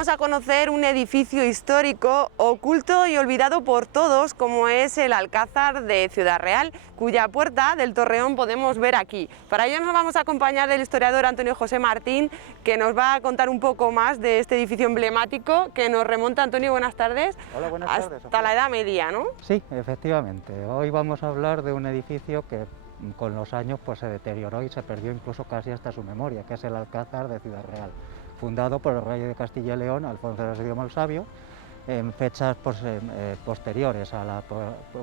vamos a conocer un edificio histórico oculto y olvidado por todos, como es el Alcázar de Ciudad Real, cuya puerta del Torreón podemos ver aquí. Para ello nos vamos a acompañar del historiador Antonio José Martín, que nos va a contar un poco más de este edificio emblemático que nos remonta, Antonio, buenas tardes. Hola, buenas tardes. Hasta la Edad Media, ¿no? Sí, efectivamente. Hoy vamos a hablar de un edificio que con los años pues, se deterioró y se perdió incluso casi hasta su memoria, que es el Alcázar de Ciudad Real, fundado por el rey de Castilla y León, Alfonso VI el Sabio, en fechas posteriores a la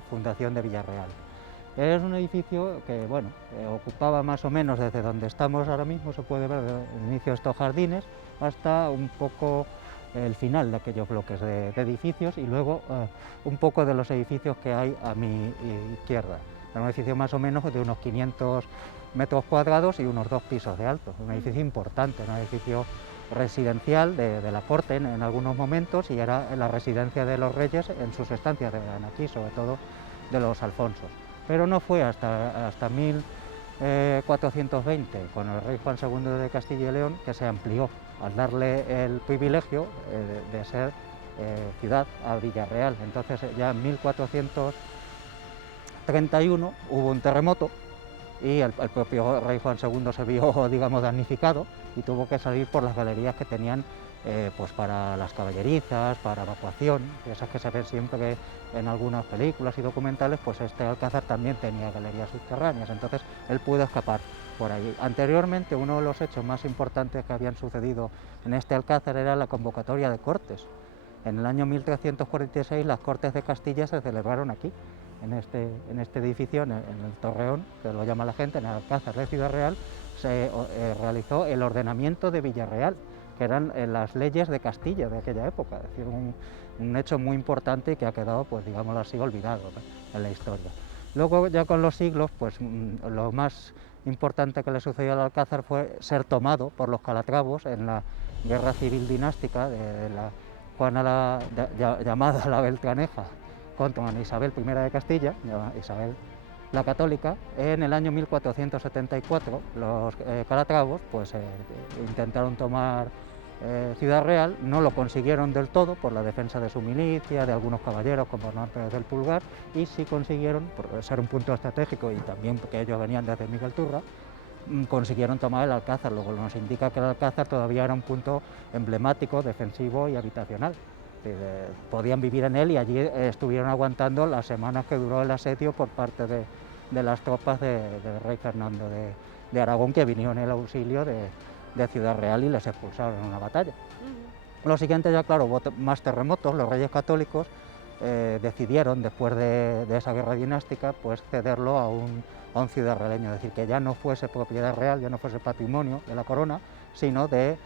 fundación de Villarreal. Es un edificio que bueno, ocupaba más o menos desde donde estamos ahora mismo, se puede ver el inicio de estos jardines, hasta un poco el final de aquellos bloques de edificios y luego un poco de los edificios que hay a mi izquierda. Es un edificio más o menos de unos 500 metros cuadrados y unos 2 pisos de alto, un edificio importante, un edificio residencial de la corte en algunos momentos y era la residencia de los reyes en sus estancias de verano aquí, sobre todo de los Alfonsos. Pero no fue hasta 1420, con el rey Juan II de Castilla y León, que se amplió al darle el privilegio de ser ciudad a Villarreal. Entonces ya en 1431 hubo un terremoto y el propio rey Juan II se vio, digamos, damnificado y tuvo que salir por las galerías que tenían pues para las caballerizas, para evacuación, esas que se ven siempre en algunas películas y documentales, pues este Alcázar también tenía galerías subterráneas, entonces él pudo escapar por allí. Anteriormente, uno de los hechos más importantes que habían sucedido en este Alcázar era la convocatoria de cortes. En el año 1346 las Cortes de Castilla se celebraron aquí, en este edificio, en el Torreón, que lo llama la gente, en el Alcázar de Ciudad Real, se realizó el ordenamiento de Villarreal, que eran las leyes de Castilla de aquella época, es decir, un hecho muy importante y que ha quedado, pues digámoslo así, olvidado, ¿no?, en la historia. Luego, ya con los siglos, pues lo más importante que le sucedió al Alcázar fue ser tomado por los calatravos en la guerra civil dinástica de la Juana llamada la Beltraneja contra Isabel I de Castilla, Isabel la Católica. En el año 1474 los calatravos pues, intentaron tomar Ciudad Real, no lo consiguieron del todo por la defensa de su milicia, de algunos caballeros como Hernán Pérez del Pulgar, y sí consiguieron, por ser un punto estratégico y también porque ellos venían desde Miguel Turra, consiguieron tomar el Alcázar, lo que nos indica que el Alcázar todavía era un punto emblemático, defensivo y habitacional. Podían vivir en él y allí estuvieron aguantando las semanas que duró el asedio por parte de las tropas del rey Fernando de Aragón, que vinieron en el auxilio de Ciudad Real y les expulsaron en una batalla. Lo siguiente ya, claro, hubo más terremotos. Los reyes católicos decidieron, después de esa guerra dinástica, pues cederlo a un ciudad realeño, es decir, que ya no fuese propiedad real, ya no fuese patrimonio de la corona, sino de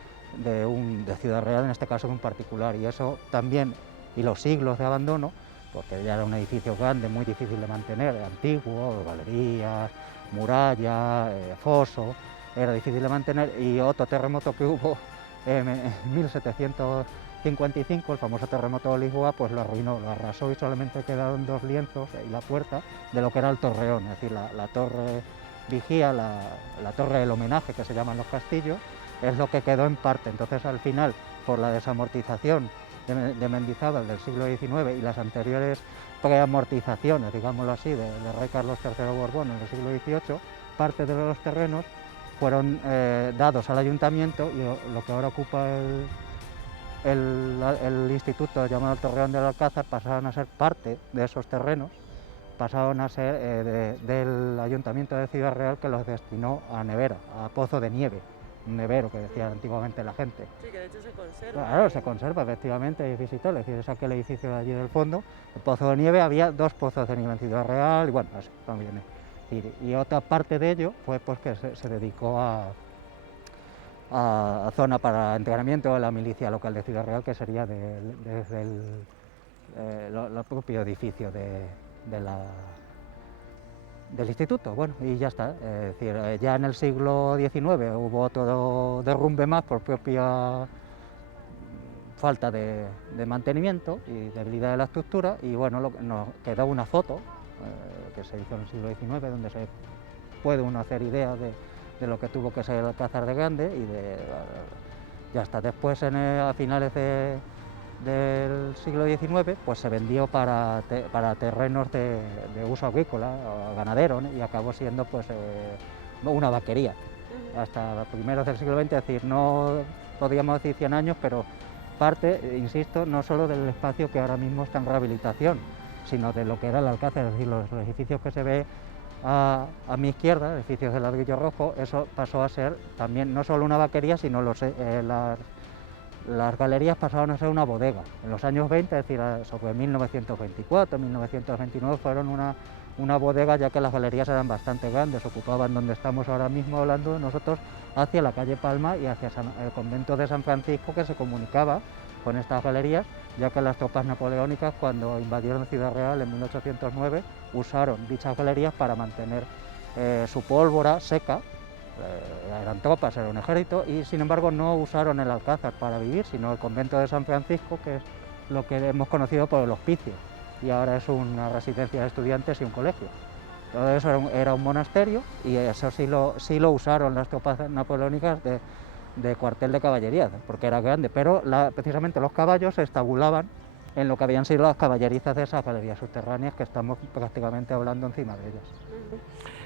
Ciudad Real, en este caso de un particular, y eso también, y los siglos de abandono, porque ya era un edificio grande, muy difícil de mantener, antiguo, galerías, muralla, foso, era difícil de mantener, y otro terremoto que hubo en 1755, el famoso terremoto de Lisboa, pues lo arruinó, lo arrasó y solamente quedaron 2 lienzos y la puerta de lo que era el Torreón, es decir, la torre vigía, la torre del homenaje que se llaman los castillos, es lo que quedó en parte. Entonces, al final, por la desamortización de Mendizábal del siglo XIX y las anteriores preamortizaciones, digámoslo así, del rey Carlos III Borbón en el siglo XVIII, parte de los terrenos fueron dados al ayuntamiento y lo que ahora ocupa el instituto llamado el Torreón del Alcázar pasaron a ser parte de esos terrenos, pasaron a ser del ayuntamiento de Ciudad Real, que los destinó a nevera, a pozo de nieve, un nevero que decía antiguamente la gente. Sí, que de hecho se conserva. Claro, se conserva, efectivamente, y visitó, es decir, es aquel edificio de allí del fondo, el pozo de nieve. Había 2 pozos de nieve en Ciudad Real, y bueno, eso también. Y otra parte de ello fue pues que se dedicó a zona para entrenamiento de la milicia local de Ciudad Real, que sería desde el propio edificio del instituto. Bueno, y ya está. Es decir, ya en el siglo XIX hubo otro derrumbe más por propia falta de mantenimiento y debilidad de la estructura, y bueno, nos quedó una foto que se hizo en el siglo XIX, donde se puede uno hacer idea de lo que tuvo que ser el Alcázar de grande y Y hasta después, a finales del siglo XIX, pues se vendió para terrenos de uso agrícola o ganadero, ¿no? Y acabó siendo pues una vaquería. Hasta primeros del siglo XX, es decir, no podríamos decir 100 años, pero parte, insisto, no solo del espacio que ahora mismo está en rehabilitación, sino de lo que era el Alcázar, es decir, los edificios que se ve a mi izquierda, edificios de ladrillo rojo, eso pasó a ser también no solo una vaquería, sino las galerías pasaron a ser una bodega. En los años 20, es decir, sobre 1924, 1929, fueron una bodega, ya que las galerías eran bastante grandes, ocupaban donde estamos ahora mismo hablando nosotros, hacia la calle Palma y hacia el convento de San Francisco, que se comunicaba con estas galerías, ya que las tropas napoleónicas, cuando invadieron Ciudad Real en 1809, usaron dichas galerías para mantener su pólvora seca. Eran tropas, era un ejército, y sin embargo no usaron el Alcázar para vivir, sino el convento de San Francisco, que es lo que hemos conocido por el hospicio, y ahora es una residencia de estudiantes y un colegio. Todo eso era un monasterio, y eso sí lo usaron las tropas napoleónicas de cuartel de caballería, porque era grande, pero precisamente los caballos se estabulaban en lo que habían sido las caballerizas de esas galerías subterráneas, que estamos prácticamente hablando encima de ellas.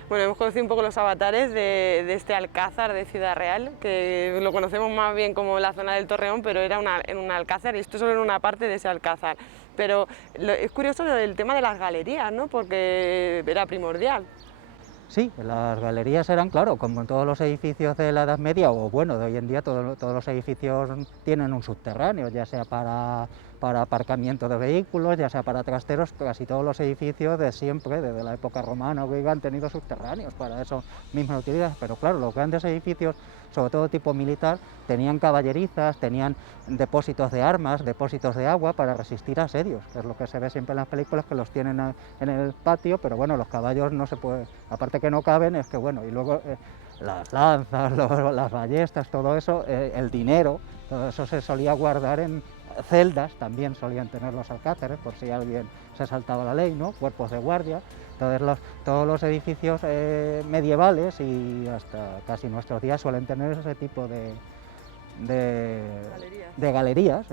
Bueno, hemos conocido un poco los avatares de este Alcázar de Ciudad Real, que lo conocemos más bien como la zona del Torreón, pero era en un alcázar, y esto solo era una parte de ese alcázar. Pero es curioso el tema de las galerías, ¿no? Porque era primordial. Sí, las galerías eran, claro, como en todos los edificios de la Edad Media, o bueno, de hoy en día todos los edificios tienen un subterráneo, ya sea para aparcamiento de vehículos, ya sea para trasteros. Casi todos los edificios de siempre, desde la época romana o griega, han tenido subterráneos para eso mismas utilidades, pero claro, los grandes edificios, sobre todo tipo militar, tenían caballerizas, tenían depósitos de armas, depósitos de agua para resistir asedios, que es lo que se ve siempre en las películas, que los tienen en el patio, pero bueno, los caballos no se puede, aparte que no caben, es que bueno, y luego las lanzas, las ballestas, todo eso, el dinero, todo eso se solía guardar en celdas, también solían tener los alcázares, por si alguien se saltaba la ley, ¿no? Cuerpos de guardia. Entonces todos los edificios medievales y hasta casi nuestros días suelen tener ese tipo de galerías.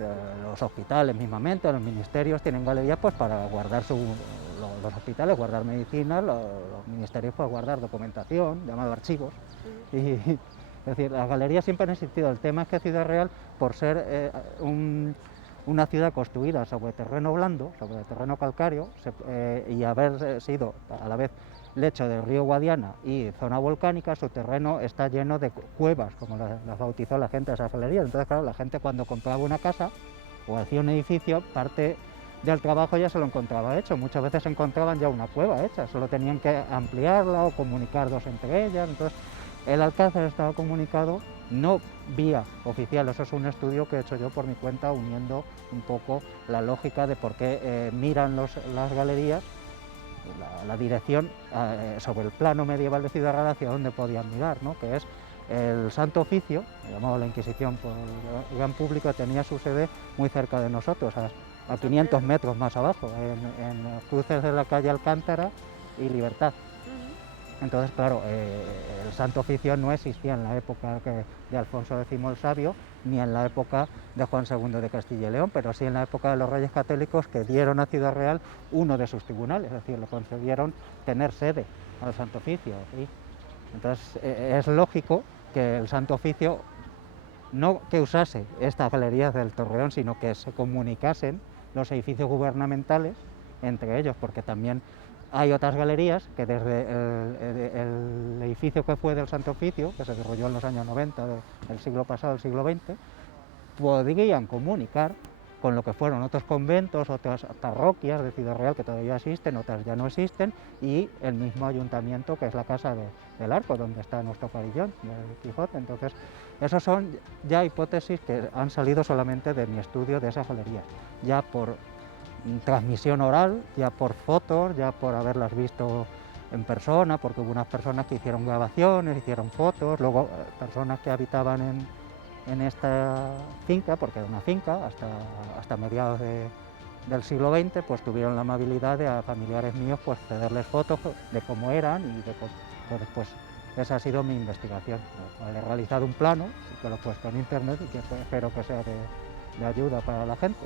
Los hospitales mismamente, los ministerios tienen galerías pues para guardar los hospitales, guardar medicinas, los ministerios pues guardar documentación, llamado archivos. Es decir, las galerías siempre han existido. El tema es que Ciudad Real, por ser una ciudad construida sobre terreno blando, sobre terreno calcáreo, y haber sido a la vez lecho del río Guadiana y zona volcánica, su terreno está lleno de cuevas, como las bautizó la gente de esas galerías. Entonces, claro, la gente cuando compraba una casa o hacía un edificio, parte del trabajo ya se lo encontraba hecho. Muchas veces encontraban ya una cueva hecha, solo tenían que ampliarla o comunicar dos entre ellas. Entonces, el Alcázar estaba comunicado no vía oficial. Eso es un estudio que he hecho yo por mi cuenta, uniendo un poco la lógica de por qué miran las galerías, la dirección sobre el plano medieval de Ciudad Real hacia dónde podían mirar, ¿no? Que es el Santo Oficio, llamado la Inquisición por el gran público, tenía su sede muy cerca de nosotros, a 500 metros más abajo, en los cruces de la calle Alcántara y Libertad. Entonces, claro, el Santo Oficio no existía en la época de Alfonso X el Sabio, ni en la época de Juan II de Castilla y León, pero sí en la época de los Reyes Católicos, que dieron a Ciudad Real uno de sus tribunales, es decir, le concedieron tener sede al Santo Oficio. ¿Sí? Entonces, es lógico que el Santo Oficio no que usase estas galerías del Torreón, sino que se comunicasen los edificios gubernamentales entre ellos, porque también hay otras galerías que desde el edificio que fue del Santo Oficio, que se desarrolló en los años 90 del siglo pasado, del siglo XX, podrían comunicar con lo que fueron otros conventos, otras parroquias de Ciudad Real que todavía existen, otras ya no existen, y el mismo ayuntamiento, que es la Casa del Arco, donde está nuestro pabellón, el Quijote. Entonces, esas son ya hipótesis que han salido solamente de mi estudio de esas galerías, ya por transmisión oral, ya por fotos, ya por haberlas visto en persona, porque hubo unas personas que hicieron grabaciones, hicieron fotos, luego personas que habitaban en esta finca, porque era una finca, hasta mediados del siglo XX, pues tuvieron la amabilidad de a familiares míos pues cederles fotos de cómo eran y de pues esa ha sido mi investigación. He realizado un plano que lo he puesto en internet y que espero que sea de ayuda para la gente.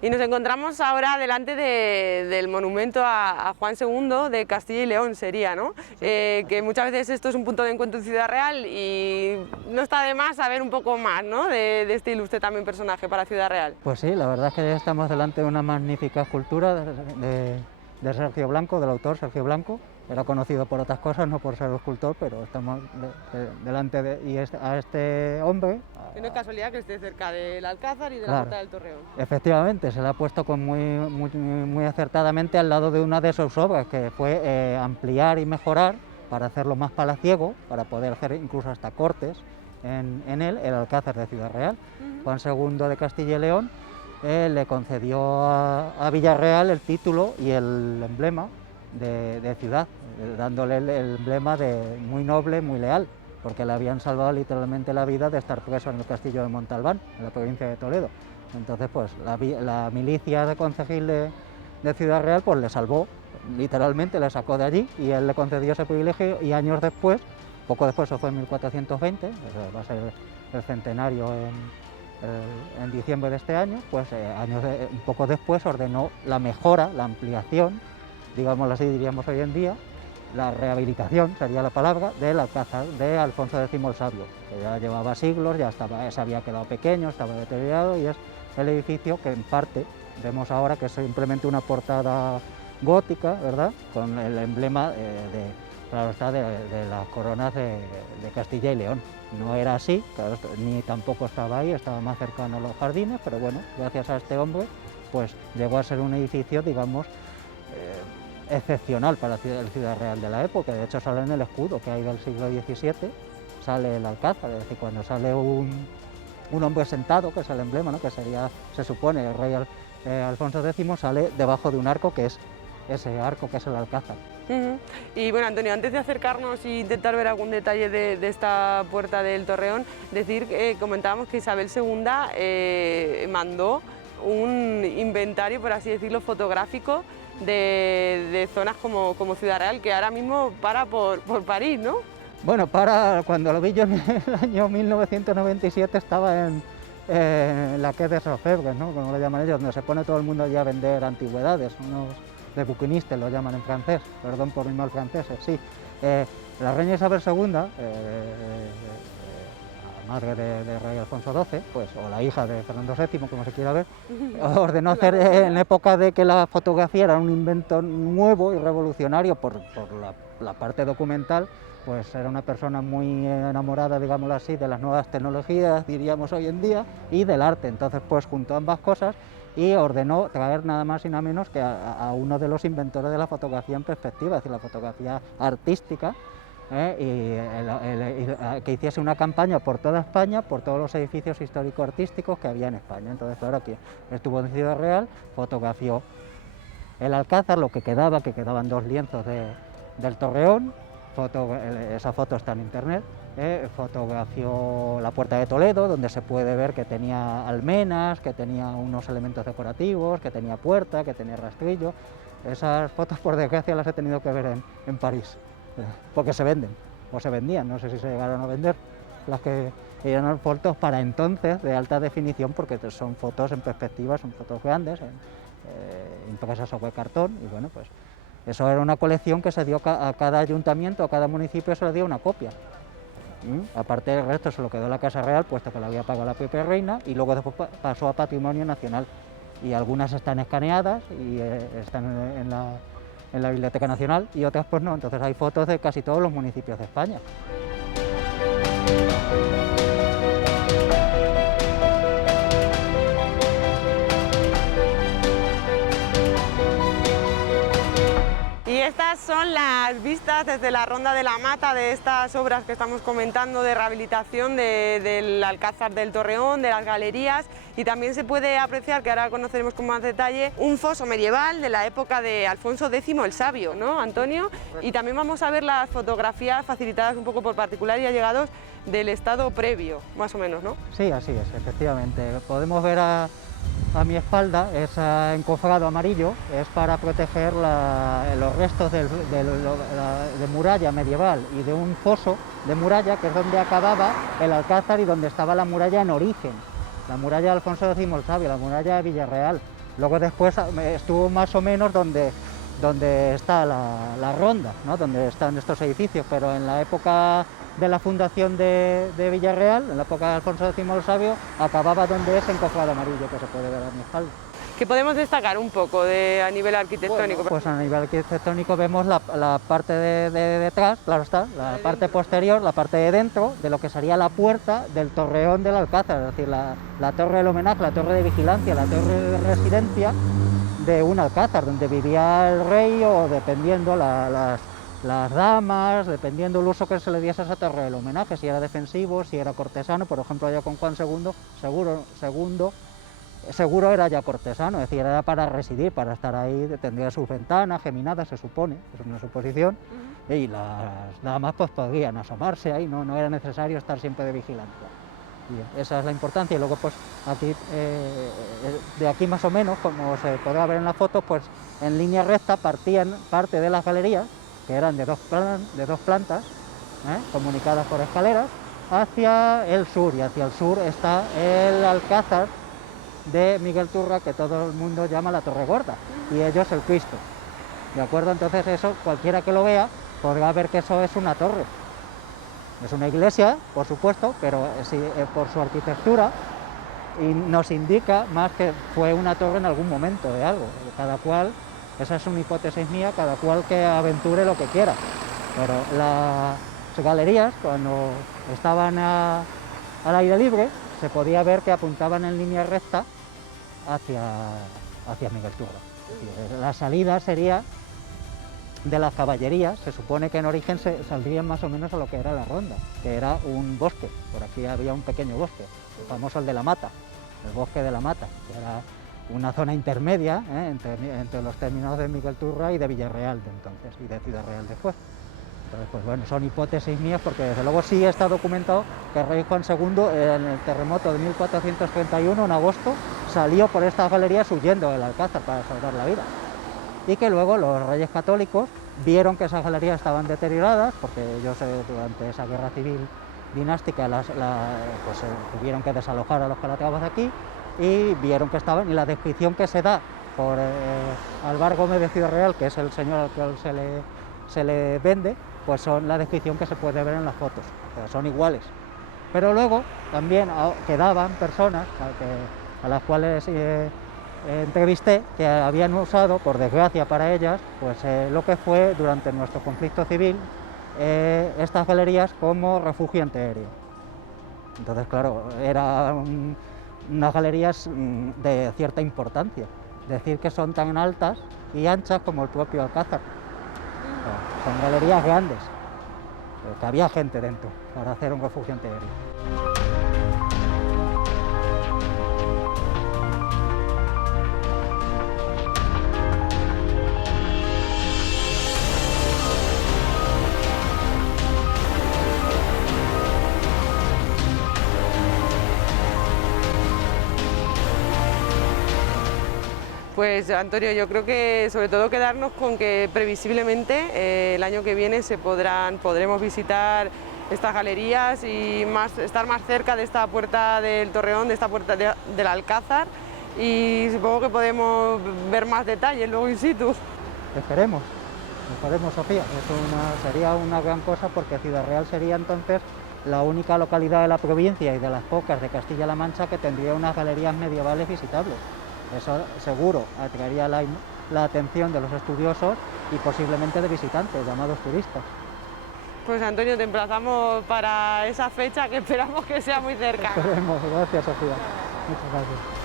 Y nos encontramos ahora delante del monumento a Juan II de Castilla y León, sería, ¿no? Que muchas veces esto es un punto de encuentro en Ciudad Real y no está de más saber un poco más, ¿no?, de este ilustre también personaje para Ciudad Real. Pues sí, la verdad es que estamos delante de una magnífica escultura de Sergio Blanco, del autor Sergio Blanco. Era conocido por otras cosas, no por ser escultor, pero estamos delante de este hombre. Y no es casualidad que esté cerca del Alcázar y de la Claro. Puerta del Torreón. Efectivamente, se la ha puesto muy acertadamente al lado de una de sus obras, que fue ampliar y mejorar para hacerlo más palaciego, para poder hacer incluso hasta cortes en él, el Alcázar de Ciudad Real. Juan II de Castilla y León le concedió a Villarreal el título y el emblema de ciudad, dándole el emblema de muy noble, muy leal, porque le habían salvado literalmente la vida de estar preso en el castillo de Montalbán, en la provincia de Toledo. Entonces, pues la milicia de concejil de Ciudad Real pues le salvó, literalmente le sacó de allí y él le concedió ese privilegio, y años después, poco después, eso fue en 1420, va a ser el centenario en diciembre de este año, pues un poco después ordenó la mejora, la ampliación, digámoslo así, diríamos hoy en día, la rehabilitación, sería la palabra, del Alcázar de Alfonso X el Sabio, que ya llevaba siglos, se había quedado pequeño, estaba deteriorado, y es el edificio que en parte vemos ahora que es simplemente una portada gótica, ¿verdad?, con el emblema claro está, de las coronas de Castilla y León. No era así, claro, ni tampoco estaba ahí, estaba más cercano a los jardines, pero bueno, gracias a este hombre, pues llegó a ser un edificio, digamos, excepcional para el Ciudad Real de la época. De hecho, sale en el escudo que hay del siglo XVII, sale el Alcázar, es decir, cuando sale un hombre sentado, que es el emblema, ¿no?, que sería, se supone, el rey Alfonso X, sale debajo de un arco, que es ese arco que es el Alcázar. Y bueno, Antonio, antes de acercarnos e intentar ver algún detalle de esta Puerta del Torreón, comentábamos que Isabel II mandó un inventario, por así decirlo, fotográfico de zonas como Ciudad Real, que ahora mismo para por París, ¿no? Bueno, cuando lo vi yo en el año 1997 estaba en la Quai des Orfebres, ¿no?, como lo llaman ellos, donde se pone todo el mundo ya a vender antigüedades, unos de buquinistes lo llaman en francés, perdón por mi mal francés, sí. La reina Isabel II, la madre de rey Alfonso XII, pues, o la hija de Fernando VII, como se quiera ver, ordenó hacer en época de que la fotografía era un invento nuevo y revolucionario por la parte documental, pues era una persona muy enamorada, digámoslo así, de las nuevas tecnologías, diríamos hoy en día, y del arte. Entonces, pues juntó ambas cosas y ordenó traer nada más y nada menos que a uno de los inventores de la fotografía en perspectiva, es decir, la fotografía artística, que hiciese una campaña por toda España, por todos los edificios histórico-artísticos que había en España. Entonces, claro, aquí estuvo en Ciudad Real, fotografió el Alcázar, lo que quedaban 2 lienzos del Torreón, esa foto está en internet. Fotografió la Puerta de Toledo, donde se puede ver que tenía almenas, que tenía unos elementos decorativos, que tenía puerta, que tenía rastrillo. Esas fotos, por desgracia, las he tenido que ver en París, porque se venden, o se vendían, no sé si se llegaron a vender, las que eran fotos para entonces de alta definición, porque son fotos en perspectiva, son fotos grandes, impresas sobre cartón, y bueno, pues eso era una colección que se dio a cada ayuntamiento, a cada municipio se le dio una copia. Aparte del resto se lo quedó la Casa Real, puesto que la había pagado la propia reina, y luego después pasó a Patrimonio Nacional. Y algunas están escaneadas y están en la Biblioteca Nacional, y otras pues no. Entonces hay fotos de casi todos los municipios de España. estas son las vistas desde la Ronda de la Mata de estas obras que estamos comentando de rehabilitación del Alcázar del Torreón, de las galerías, y también se puede apreciar, que ahora conoceremos con más detalle, un foso medieval de la época de Alfonso X el Sabio, ¿no, Antonio? Y también vamos a ver las fotografías facilitadas un poco por particulares y allegados del estado previo, más o menos, ¿no? Sí, así es, efectivamente. Podemos ver a mi espalda ese encofrado amarillo, es para proteger los restos de muralla medieval y de un foso de muralla, que es donde acababa el Alcázar y donde estaba la muralla en origen, la muralla de Alfonso X el Sabio, la muralla de Villarreal. Luego después estuvo más o menos donde está la ronda, ¿no? Donde están estos edificios, pero en la época de la fundación de Villarreal, en la época de Alfonso X el Sabio, acababa donde es encofrado amarillo, que se puede ver a mi espalda. ¿Qué podemos destacar un poco a nivel arquitectónico? Bueno, pues a nivel arquitectónico vemos la parte de detrás, claro está, la parte posterior, la parte de dentro, de lo que sería la puerta del torreón del Alcázar, es decir, la torre del homenaje, la torre de vigilancia, la torre de residencia de un alcázar, donde vivía el rey o dependiendo las damas, dependiendo el uso que se le diese a esa torre del homenaje, si era defensivo, si era cortesano. Por ejemplo, ya con Juan II, seguro era ya cortesano, es decir, era para residir, para estar ahí, tendría sus ventanas geminadas, se supone, es una suposición, y las damas pues podían asomarse ahí, no era necesario estar siempre de vigilancia. Bien, esa es la importancia. Y luego pues aquí, de aquí más o menos, como se podrá ver en la foto, pues en línea recta partían parte de las galerías, que eran de dos plantas, comunicadas por escaleras, hacia el sur, y hacia el sur está el Alcázar de Miguel Turra, que todo el mundo llama la Torre Gorda, y ellos el Cristo, ¿de acuerdo? Entonces eso, cualquiera que lo vea podrá ver que eso es una torre. Es una iglesia, por supuesto, pero por su arquitectura y nos indica más que fue una torre en algún momento de algo. Cada cual, esa es una hipótesis mía, cada cual que aventure lo que quiera. Pero las galerías, cuando estaban al aire libre, se podía ver que apuntaban en línea recta hacia Miguel Turra. La salida sería de las caballerías. Se supone que en origen saldrían más o menos a lo que era la ronda, que era un bosque. Por aquí había un pequeño bosque, el famoso el de la Mata, el bosque de la Mata, que era una zona intermedia entre los términos de Miguel Turra y de Villarreal de entonces, y de Ciudad Real después. Entonces, pues bueno, son hipótesis mías, porque desde luego sí está documentado que el rey Juan II en el terremoto de 1431, en agosto, salió por estas galerías huyendo del Alcázar para salvar la vida. Y que luego los reyes católicos vieron que esas galerías estaban deterioradas, porque ellos durante esa guerra civil dinástica pues tuvieron que desalojar a los calatravas de aquí, y vieron que estaban, y la descripción que se da por Álvar Gómez de Ciudad Real, que es el señor al cual se le vende, pues son la descripción que se puede ver en las fotos, o sea, son iguales. Pero luego también quedaban personas a las cuales entrevisté, que habían usado, por desgracia para ellas, pues lo que fue durante nuestro conflicto civil, estas galerías como refugio antiaéreo. Entonces, claro, eran unas galerías de cierta importancia, decir que son tan altas y anchas como el propio Alcázar. Son galerías grandes, que había gente dentro para hacer un refugio antiaéreo. Pues Antonio, yo creo que sobre todo quedarnos con que previsiblemente el año que viene podremos visitar estas galerías y estar más cerca de esta puerta del Torreón, de esta puerta del Alcázar, y supongo que podemos ver más detalles luego in situ. Esperemos, Sofía, sería una gran cosa, porque Ciudad Real sería entonces la única localidad de la provincia y de las pocas de Castilla-La Mancha que tendría unas galerías medievales visitables. Eso seguro atraería la atención de los estudiosos y posiblemente de visitantes, llamados turistas. Pues Antonio, te emplazamos para esa fecha, que esperamos que sea muy cercana. Esperemos, gracias Sofía. Muchas gracias.